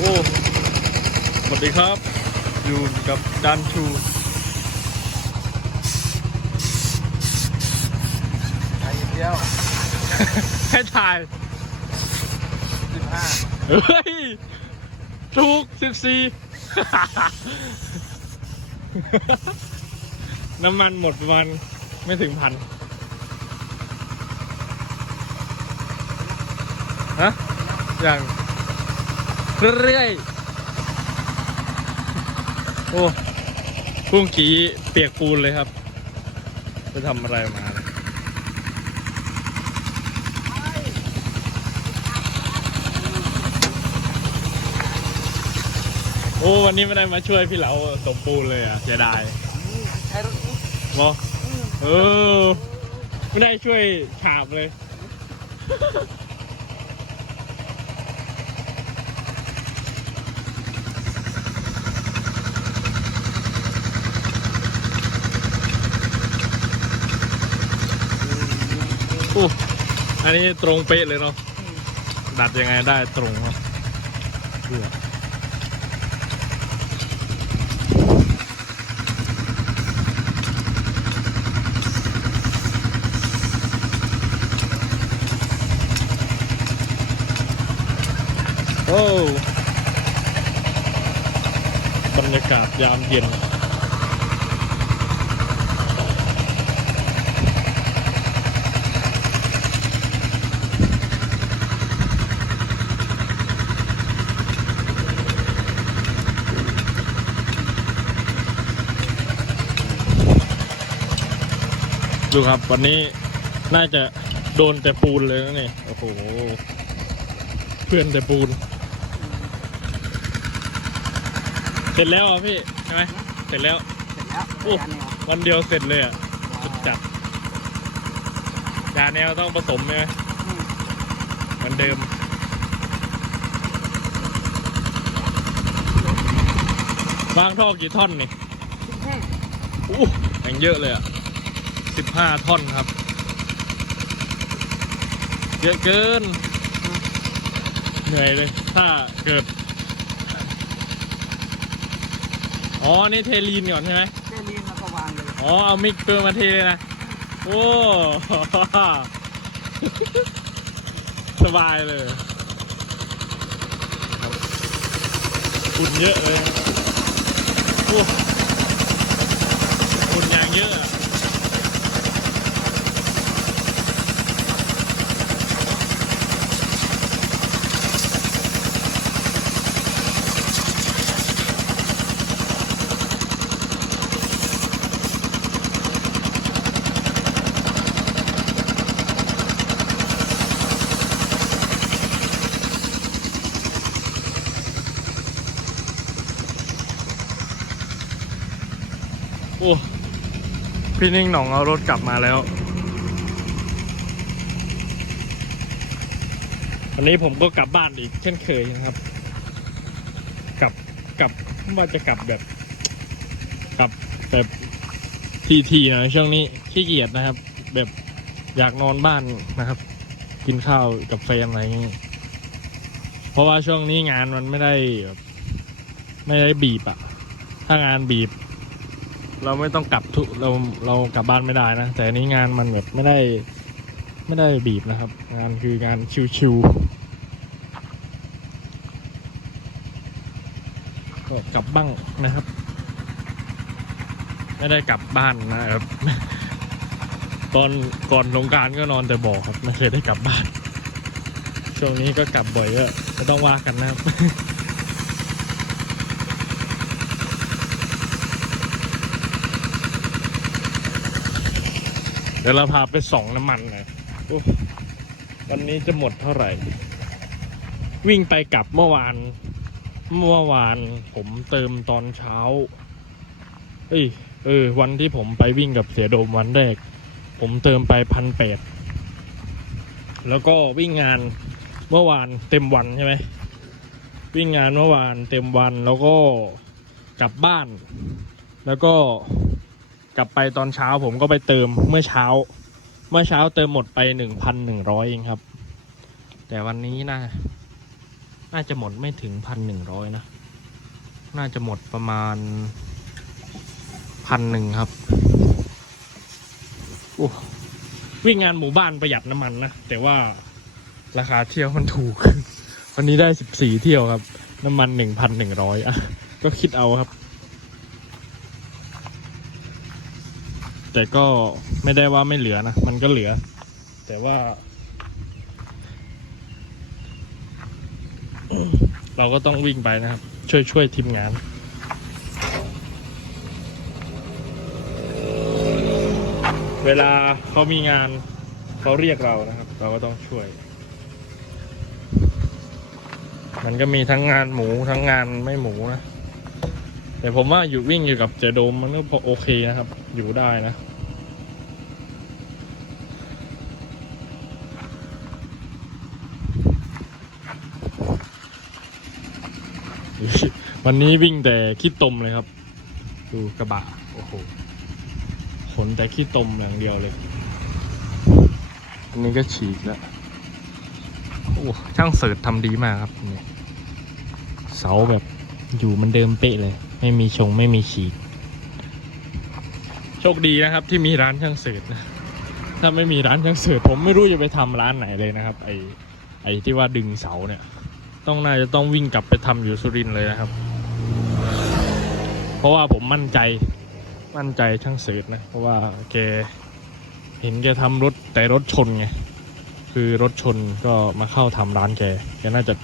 โอ้สวัสดีครับ อยู่กับดันชูไปอีกเดียวให้ถ่าย สิบห้าเฮ้ย ถูกสิบสี่น้ำมันหมดประมาณไม่ถึงพันฮะอย่าง เรื่อยๆ โอ้พุ่งกี้เปียกปูนเลยครับ ไปทำอะไรมาโอ้วันนี้ไม่ได้มาช่วยพี่เหลาสมปูนเลยอะเสียดายใช้รถบอเออ ไม่ได้ช่วยฉาบเลย อ้อันนี้ตรงเป๊ะเลยเนาะดัดยังไงได้ตรงครับเบื่อโอ้บรรยากาศยามเย็น ดูครับวันนี้น่าจะโดนแต่ปูนเลยนะเนี่ยโอ้โห เพื่อนแต่ปูน เสร็จแล้วอะพี่ใช่ไหมเสร็จแล้ว เสร็จแล้วโอ้ยานแนววันเดียวเสร็จเลยอะสุดจัดยาแนวต้องผสมไหมอืมเหมือนเดิม วางท่อกี่ท่อนนี่ สิบห้าอู้อย่างเยอะเลยอะ สิบห้าท่อนครับ เยอะเกิน เหนื่อยเลย ถ้าเกิด อ๋อ นี่เทลีนก่อนใช่ไหมเจลีนแล้วก็วางเลย อ๋อ เอามิกเกอร์มาเทเลยนะ โอ้ สบายเลยครับฝุ่นเยอะเลยโอ้ฝุ่นยางเยอะ พี่นิ่งหน่องเอารถกลับมาแล้ว วันนี้ผมก็กลับบ้านอีกเช่นเคยนะครับ กลับกลับว่าจะกลับแบบ กลับแบบทีๆหนะช่วงนี้ขี้เกียจนะครับ แบบอยากนอนบ้านนะครับ กินข้าวกับแฟนอะไรอย่างนี้เพราะว่าช่วงนี้งานมันไม่ได้ ไม่ได้บีบอะถ้างานบีบ เราไม่ต้องกลับทุเราเรากลับบ้านไม่ได้นะ แต่อันนี้งานมันแบบไม่ได้ ไม่ได้บีบนะครับ งานคืองานชิวๆก็กลับบ้างนะครับ ไม่ได้กลับบ้านนะครับ ตอนก่อนสงการก็นอนแต่บ่อครับไม่เคยได้กลับบ้าน ช่วงนี้ก็กลับบ่อยก็ไม่ต้องว่ากันนะครับ ดี๋ยวเราพาไปส่องน้ำมันหน่อยวันนี้จะหมดเท่าไหร่ วิ่งไปกลับเมื่อวาน เมื่อวานผมเติมตอนเช้า เอ้ยเออ วันที่ผมไปวิ่งกับเสียโดมวันแรก ผมเติมไปพันแปดแล้วก็วิ่งงานเมื่อวานเต็มวันใช่ไหมวิ่งงานเมื่อวานเต็มวันแล้วก็กลับบ้าน แล้วก็ กลับไปตอนเช้าผมก็ไปเติมเมื่อเช้า เมื่อเช้าเติมหมดไปหนึ่งพันหนึ่งร้อยเองครับ แต่วันนี้นะน่าจะหมดไม่ถึงพันหนึ่งร้อยนะ น่าจะหมดประมาณพันหนึ่งครับโอ้วิ่งงานหมู่บ้านประหยัดน้ำมันนะ แต่ว่าราคาเที่ยวมันถูก วันนี้ได้สิบสี่เที่ยวครับ น้ำมันหนึ่งพันหนึ่งร้อยอะ ก็คิดเอาครับ แต่ก็ไม่ได้ว่าไม่เหลือนะ มันก็เหลือ แต่ว่า เราก็ต้องวิ่งไปนะครับ ช่วยช่วยทีมงานเวลาเขามีงานเขาเรียกเรานะครับ เราก็ต้องช่วย มันก็มีทั้งงานหมูทั้งงานไม่หมูนะ แต่ผมว่าอยู่วิ่งอยู่กับเจโดมมันก็พอโอเคนะครับ อยู่ได้นะ วันนี้วิ่งแต่ขี้ตมเลยครับ ดูกระบะ โอ้โหขนแต่ขี้ตมอย่างเดียวเลย อันนี้ก็ฉีกแล้วโอ้ช่างเสิร์ชทำดีมากครับนี่เสาแบบอยู่มันเดิมเป๊ะเลย ไม่มีชงไม่มีฉีก โชคดีนะครับที่มีร้านช่างเสิร์ชนะถ้าไม่มีร้านช่างเสิร์ชผมไม่รู้จะไปทำร้านไหนเลยนะครับ ไอไอที่ว่าดึงเสาเนี่ย ต้องน่าจะต้องวิ่งกลับไปทำอยู่สุรินเลยนะครับ เพราะว่าผมมั่นใจมั่นใจช่างเสิร์ชนะ เพราะว่าแกเห็นแกทำรถแต่รถชนไงคือรถชนก็มาเข้าทำร้านแกแกน่าจะ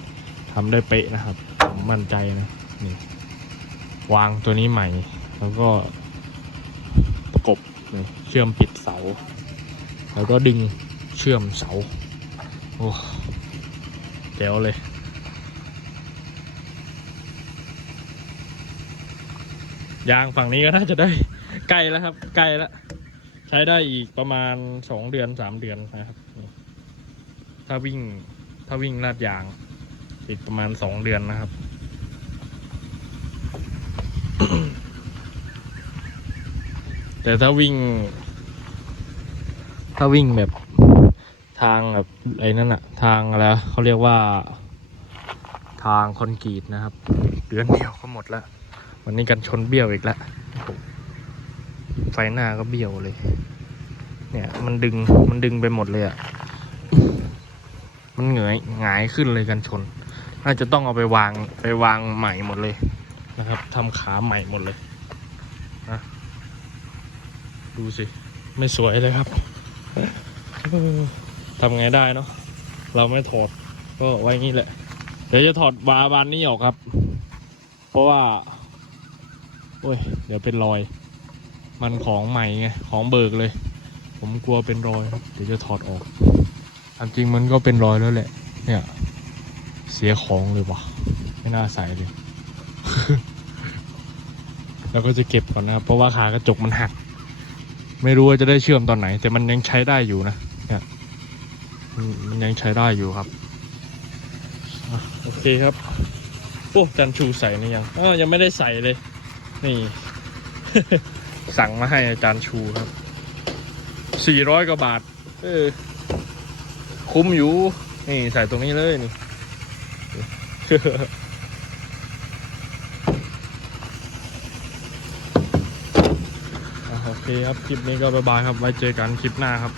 ทำได้เป๊ะนะครับ ผมมั่นใจนะนี่ วางตัวนี้ใหม่ แล้วก็ประกบเชื่อมปิดเสา แล้วก็ดึงเชื่อมเสา โอ้แจ๋วเลยยางฝั่งนี้ก็น่าจะได้ใกล้แล้วครับใกล้แล้วใช้ได้อีกประมาณสองเดือนสามเดือนนะครับ ถ้าวิ่งถ้าวิ่งลาดยางอีกประมาณสองเดือนนะครับ แต่ถ้าวิ่ง ถ้าวิ่งแบบทางแบบไอ้นั่นอะทางอะไรเขาเรียกว่า ทางคอนกรีตนะครับ เดือนเดียวก็หมดล้ววันนี้กันชนเบี้ยวอีกแล้วไฟหน้าก็เบี้ยวเลย เนี่ยมันดึงมันดึงไปหมดเลยอะมันเหงยหงายขึ้นเลยกันชน น่าจะต้องเอาไปวางไปวางใหม่หมดเลยนะครับทำขาใหม่หมดเลย ดูสิ ไม่สวยเลยครับทำไงได้เนาะเราไม่ถอดก็ไว้งี้แหละ เดี๋ยวจะถอดวาบานนี้ออกครับ เพราะว่า โอ้ย เดี๋ยวเป็นรอย มันของใหม่ไง ของเบิกเลย ผมกลัวเป็นรอย เดี๋ยวจะถอดออกตามจริงมันก็เป็นรอยแล้วแหละ เนี่ย เสียของเลยวะไม่น่าใส่เลย แล้วก็จะเก็บก่อนนะ เพราะว่าขากระจกมันหัก ไม่รู้ว่าจะได้เชื่อมตอนไหน แต่มันยังใช้ได้อยู่นะเนี่ยมันยังใช้ได้อยู่ครับโอเคครับโอ้จันชูใส่นี่ยังอ้าวยังไม่ได้ใส่เลย นี่ สั่งมาให้อาจารย์ชูครับสี่ร้อยกว่าบาท เออ คุ้มอยู่ นี่ใส่ตรงนี้เลยนี่ อะโอ เคครับ คลิปนี้ก็บ๊ายบายครับ ไว้เจอกันคลิปหน้าครับ